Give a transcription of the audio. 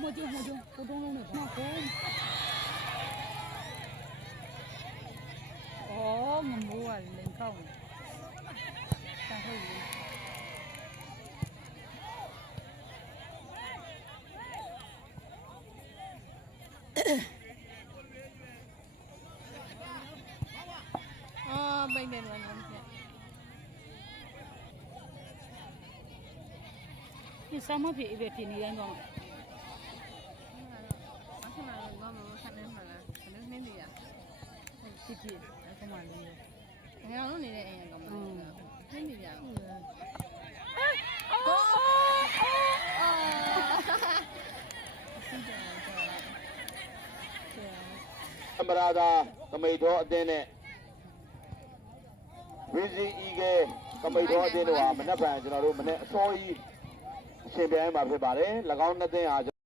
摸就普通龙的嘛红。哦，我冇啊，零扣，但可以。哦，没得了，你什么皮别皮你眼光？皮皮，那干嘛呢？你要弄你的哎，干嘛？真的呀。အမရာသာကမိတ်တော်အတင်းနဲ့ဝီစီအီကဲကမိတ်တော်အတင်းတို့ဟာမနက်ဖြန်ကျွန်တော်တို့မနေ့အစောကြီးအရှင်ပြိုင်မှာဖြစ်ပါတယ်၎င်းနှစ်သင်းဟာကျွန်